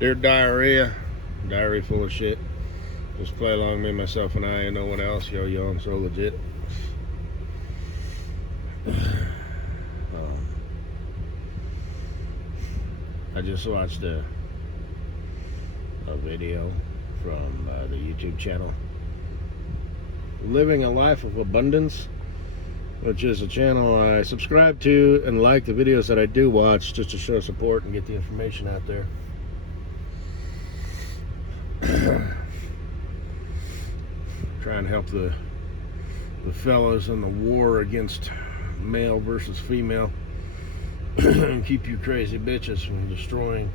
Dear diarrhea full of shit. Just play along, me, myself, and I, and no one else. Yo, I'm so legit. I just watched a video from the YouTube channel Living a Life of Abundance, which is a channel I subscribe to and like the videos that I do watch just to show support and get the information out there. Trying to help the fellas in the war against male versus female and keep you crazy bitches from destroying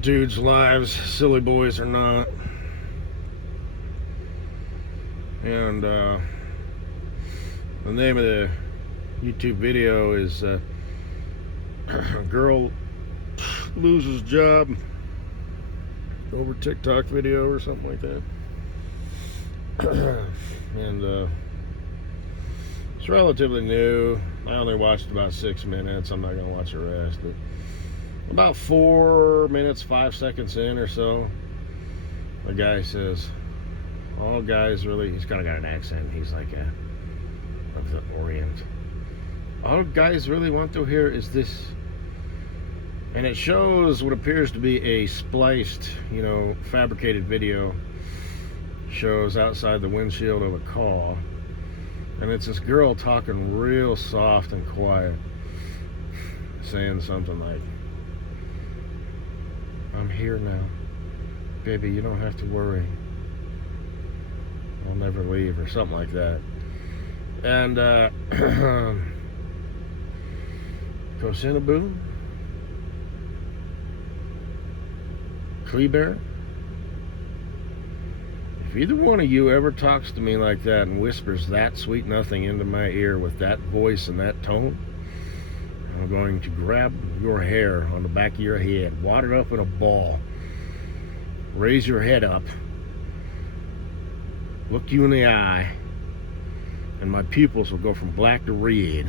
dudes' lives, silly boys or not. And the name of the YouTube video is a girl loses job over TikTok video or something like that. And it's relatively new. I only watched about 6 minutes. I'm not going to watch the rest. But about 4 minutes, 5 seconds in or so, the guy says, all guys really, he's kind of got an accent. He's like of the Orient. All guys really want to hear is this. And it shows what appears to be a spliced, fabricated video. Shows outside the windshield of a car. And it's this girl talking real soft and quiet, saying something like, I'm here now. Baby, you don't have to worry. I'll never leave, or something like that. And Cosinabu, Kleber, if either one of you ever talks to me like that and whispers that sweet nothing into my ear with that voice and that tone, I'm going to grab your hair on the back of your head, wad it up in a ball, raise your head up, look you in the eye, and my pupils will go from black to red.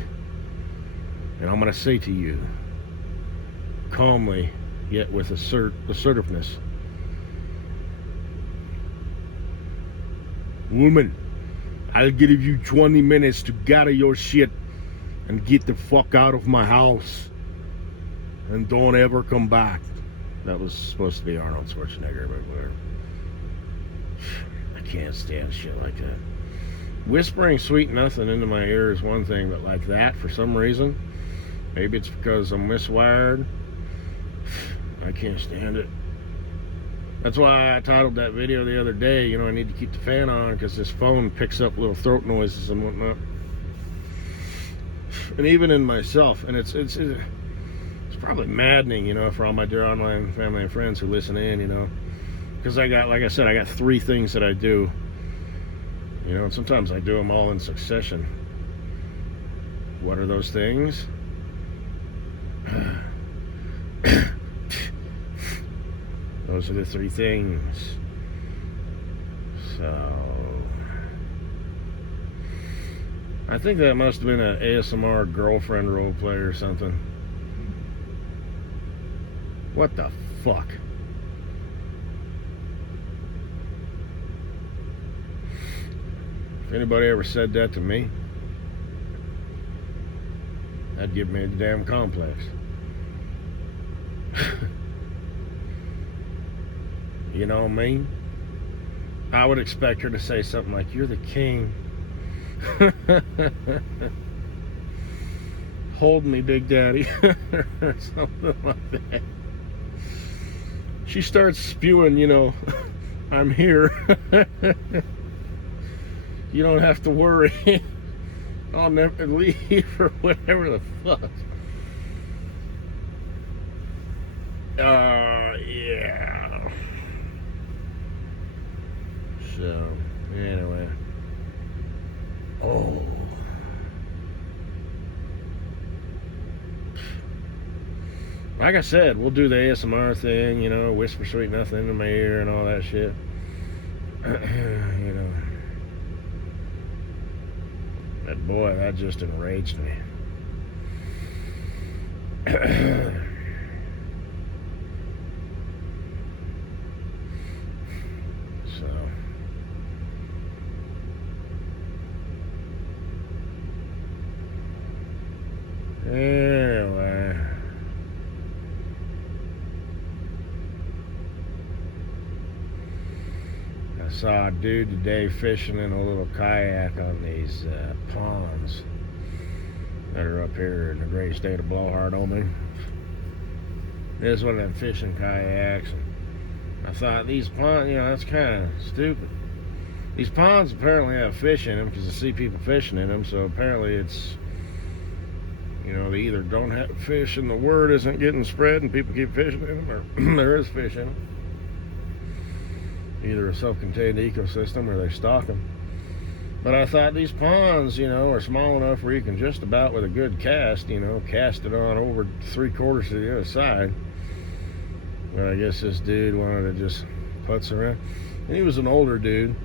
And I'm going to say to you, calmly, yet with assertiveness, woman, I'll give you 20 minutes to gather your shit and get the fuck out of my house. And don't ever come back. That was supposed to be Arnold Schwarzenegger, but whatever. I can't stand shit like that. Whispering sweet nothing into my ear is one thing, but like that, for some reason, maybe it's because I'm miswired, I can't stand it. That's why I titled that video the other day, I need to keep the fan on because this phone picks up little throat noises and whatnot. And even in myself, and it's probably maddening, for all my dear online family and friends who listen in, because like I said, I got 3 things that I do, and sometimes I do them all in succession. What are those things? Those are the 3 things. So I think that must have been an ASMR girlfriend role play or something. What the fuck? If anybody ever said that to me, that'd give me a damn complex. You know what I mean? I would expect her to say something like, you're the king. Hold me, Big Daddy. Or something like that. She starts spewing, I'm here. You don't have to worry. I'll never leave, or whatever the fuck. Yeah. So, anyway. Oh. Like I said, we'll do the ASMR thing, whisper sweet nothing into my ear and all that shit. But boy, that just enraged me. Saw a dude today fishing in a little kayak on these ponds that are up here in the great state of Blowhard only. This is one of them fishing kayaks. And I thought, these ponds, that's kind of stupid. These ponds apparently have fish in them because I see people fishing in them, so apparently it's, they either don't have fish and the word isn't getting spread and people keep fishing in them, or there is fish in them. Either a self-contained ecosystem or they stock them. But I thought these ponds, are small enough where you can just about with a good cast, cast it on over 3/4 to the other side. But I guess this dude wanted to just putz around. And he was an older dude.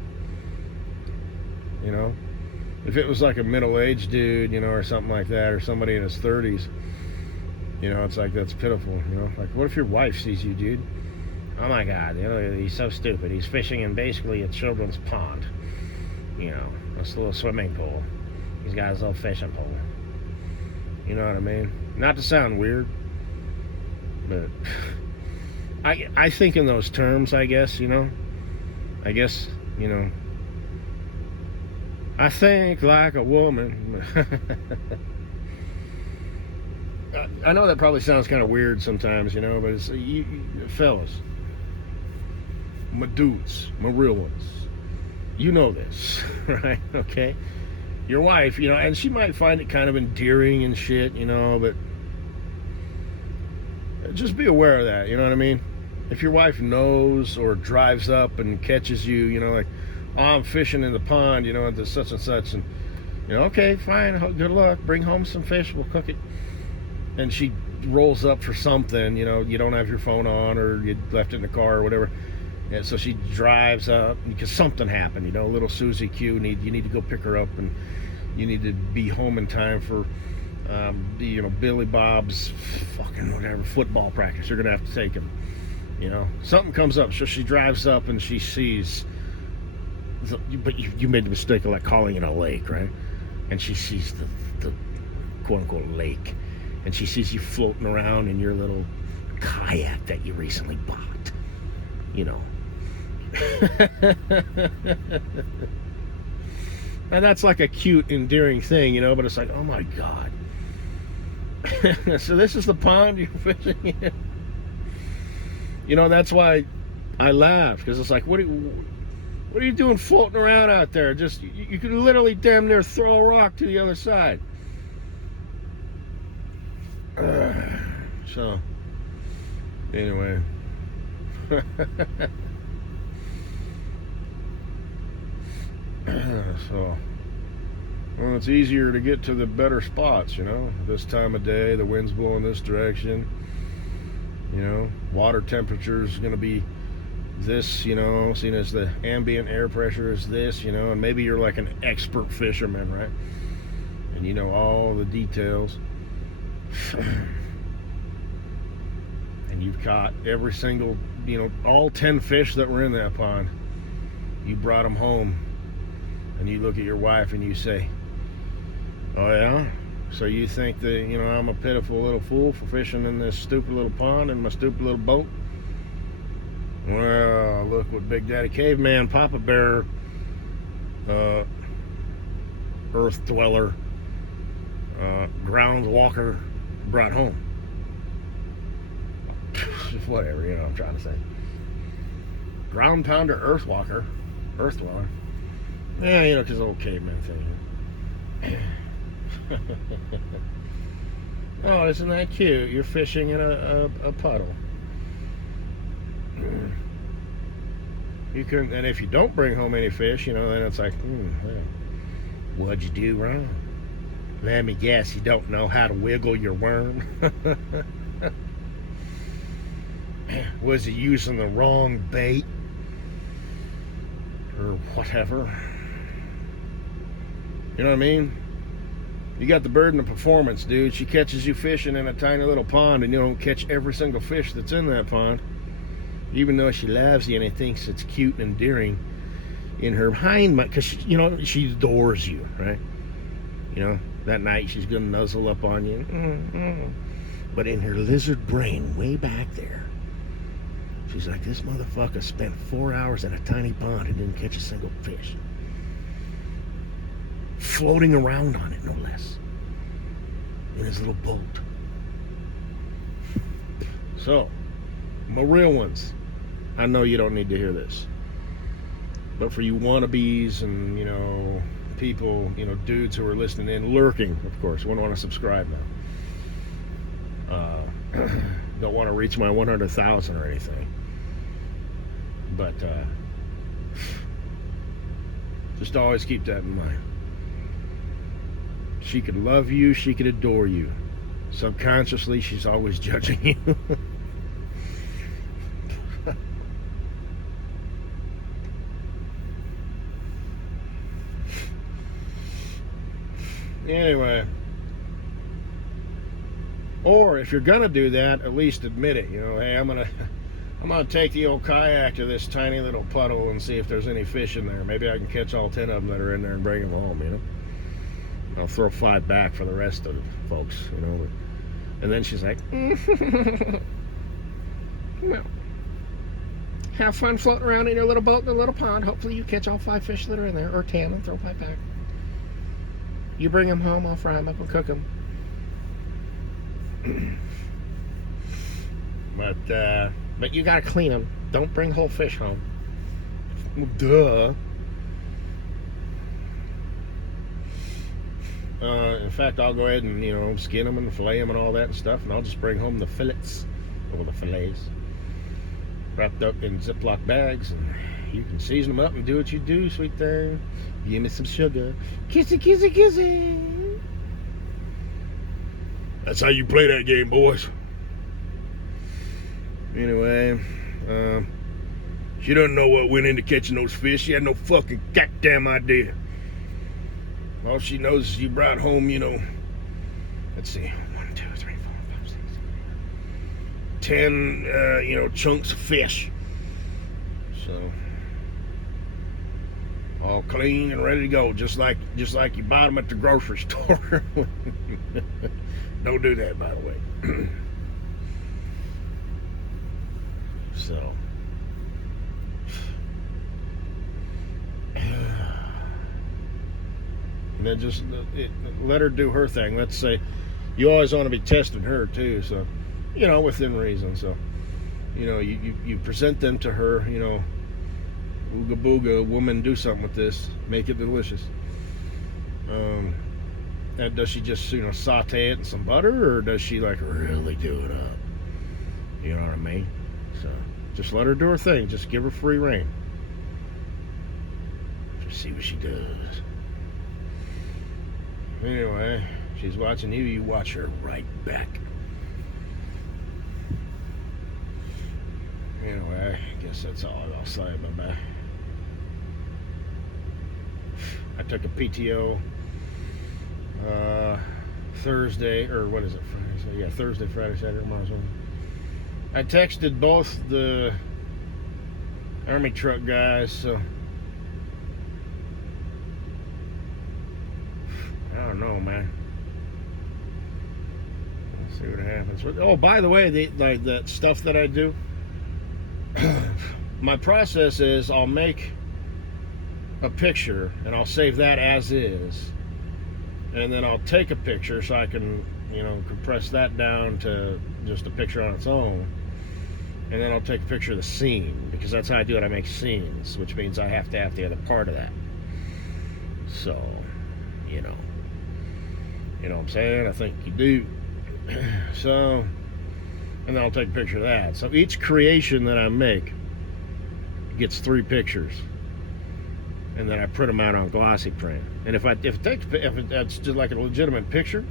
If it was like a middle-aged dude, or something like that, or somebody in his 30s, it's like, that's pitiful, Like, what if your wife sees you, dude? Oh my God, he's so stupid. He's fishing in basically a children's pond. This little swimming pool. He's got his little fishing pole. You know what I mean? Not to sound weird, but I think in those terms, I guess, I think like a woman. I know that probably sounds kind of weird sometimes, but it's, fellas, my dudes, my real ones, this, right? Okay? Your wife, and she might find it kind of endearing and shit, but just be aware of that, you know what I mean? If your wife knows or drives up and catches you, like, oh, I'm fishing in the pond, at the such and such, and, okay, fine, good luck, bring home some fish, we'll cook it. And she rolls up for something, you don't have your phone on, or you left it in the car or whatever. And so she drives up because something happened, little Susie Q, you need to go pick her up, and you need to be home in time for, Billy Bob's fucking whatever football practice. You're gonna have to take him, Something comes up, so she drives up and she sees. But you made the mistake of like calling it a lake, right? And she sees the quote-unquote lake, and she sees you floating around in your little kayak that you recently bought, And that's like a cute, endearing thing, but it's like, oh my God. So this is the pond you're fishing in? That's why I laugh, because it's like, what are you doing floating around out there? Just, you could literally damn near throw a rock to the other side. So, anyway. Well, it's easier to get to the better spots, This time of day, the wind's blowing this direction. Water temperature is going to be this, seeing as the ambient air pressure is this, and maybe you're like an expert fisherman, right? And all the details. And you've caught every single, all 10 fish that were in that pond. You brought them home, and you look at your wife and you say, oh yeah? So you think that, I'm a pitiful little fool for fishing in this stupid little pond in my stupid little boat? Well, look what Big Daddy Caveman, Papa Bear, Earth Dweller, Ground Walker brought home. Whatever, I'm trying to say. Ground Pounder, Earth Walker, Earth Dweller. Yeah, because old caveman thing. Oh, isn't that cute? You're fishing in a puddle. You can, and if you don't bring home any fish, then it's like, well, what'd you do wrong? Let me guess, you don't know how to wiggle your worm. Was he using the wrong bait? Or whatever. You know what I mean? You got the burden of performance, dude. She catches you fishing in a tiny little pond, and you don't catch every single fish that's in that pond. Even though she loves you and thinks it's cute and endearing in her hind mind, because she adores you, right? That night she's gonna nuzzle up on you. But in her lizard brain, way back there, She's like, this motherfucker spent 4 hours in a tiny pond and didn't catch a single fish. Floating around on it, no less. In his little boat. So, my real ones, I know you don't need to hear this. But for you wannabes and, people, dudes who are listening in, lurking, of course, wouldn't want to subscribe now. Don't want to reach my 100,000 or anything. But just always keep that in mind. She could love you, she could adore you. Subconsciously, she's always judging you. Anyway. Or if you're gonna do that, at least admit it. Hey, I'm gonna take the old kayak to this tiny little puddle and see if there's any fish in there. Maybe I can catch all 10 of them that are in there and bring them home. I'll throw 5 back for the rest of the folks. And then she's like, well, have fun floating around in your little boat in a little pond. Hopefully you catch all 5 fish that are in there, or 10, and throw 5 back. You bring them home, I'll fry them up and cook them. But you gotta clean them. Don't bring whole fish home. Well, duh. In fact, I'll go ahead and skin them and fillet them and all that and stuff, and I'll just bring home the fillets, or the fillets, wrapped up in Ziploc bags, and you can season them up and do what you do, sweet thing. Give me some sugar, kissy, kissy, kissy. That's how you play that game, boys. Anyway, she doesn't know what went into catching those fish. She had no fucking goddamn idea. All she knows is you brought home, let's see, 1, 2, 3, 4, 5, 6, 7, 10, chunks of fish. So, all clean and ready to go, just like you bought them at the grocery store. Don't do that, by the way. So, and then just let her do her thing. Let's say you always want to be testing her too, so within reason. So you present them to her. Ooga booga, woman, do something with this, make it delicious. And does she just saute it in some butter, or does she really do it up? You know what I mean? So just let her do her thing. Just give her free rein. Just see what she does. Anyway, she's watching you. You watch her right back. Anyway, I guess that's all I'll say about that. I took a PTO Thursday, or what is it, Friday? So yeah, Thursday, Friday, Saturday, tomorrow. I texted both the Army truck guys, so I don't know, man. Let's see what happens. Oh, by the way, that stuff that I do, my process is I'll make a picture and I'll save that as is, and then I'll take a picture so I can compress that down to just a picture on its own, and then I'll take a picture of the scene, because that's how I do it. I make scenes, which means I have to have the other part of that. So you know what I'm saying? I think you do. So, and then I'll take a picture of that. So each creation that I make gets 3 pictures, and then I print them out on glossy print. And if that's just like a legitimate picture,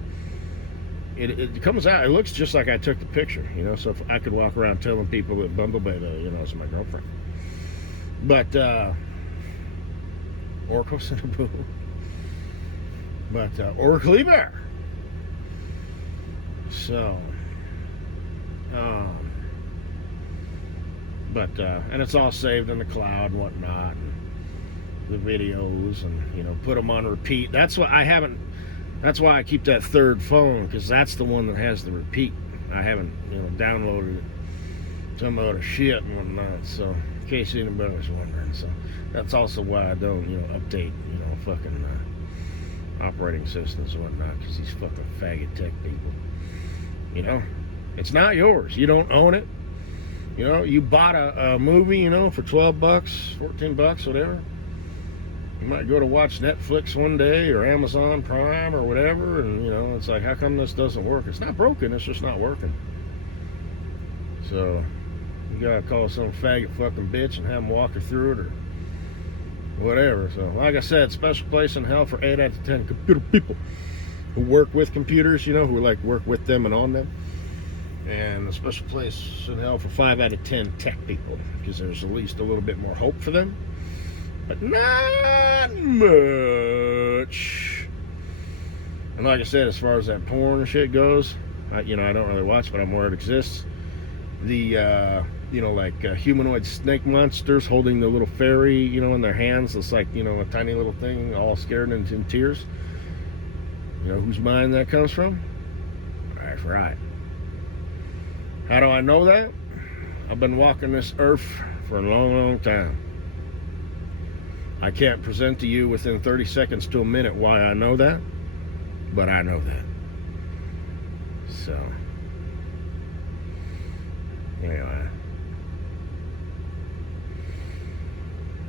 it comes out. It looks just like I took the picture, So if I could walk around telling people that Bumblebee, is my girlfriend. But Orcos in a boo. But Oracle Bear. So, and it's all saved in the cloud and whatnot, and the videos, and put them on repeat. That's why I keep that third phone, because that's the one that has the repeat. I haven't downloaded it Talking about shit and whatnot. So, in case anybody was wondering, so that's also why I don't, update, fucking operating systems and whatnot, because these fucking faggot tech people, it's not yours. You don't own it. You bought a movie, for $12, $14, whatever. You might go to watch Netflix one day or Amazon Prime or whatever, and it's like, how come this doesn't work? It's not broken, it's just not working. So you gotta call some faggot fucking bitch and have them walk you through it or whatever. So like I said, special place in hell for 8 out of 10 computer people who work with computers, who like work with them and on them. And a special place in hell for 5 out of 10 tech people, because there's at least a little bit more hope for them, but not much. And like I said, as far as that porn and shit goes, I don't really watch, but I'm aware it exists. The humanoid snake monsters holding the little fairy, in their hands. It's like, a tiny little thing, all scared and in tears. Whose mind that comes from? That's right. How do I know that? I've been walking this earth for a long, long time. I can't present to you within 30 seconds to a minute why I know that, but I know that. So, anyway.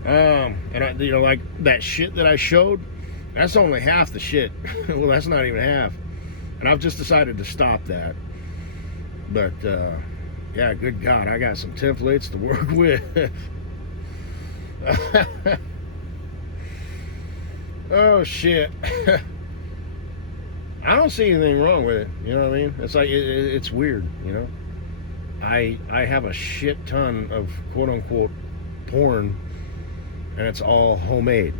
And I, like that shit that I showed, that's only half the shit. Well, that's not even half. And I've just decided to stop that. But, yeah, good God, I got some templates to work with. Oh, shit. I don't see anything wrong with it, you know what I mean? It's like, it's weird, I have a shit ton of quote-unquote porn, and it's all homemade.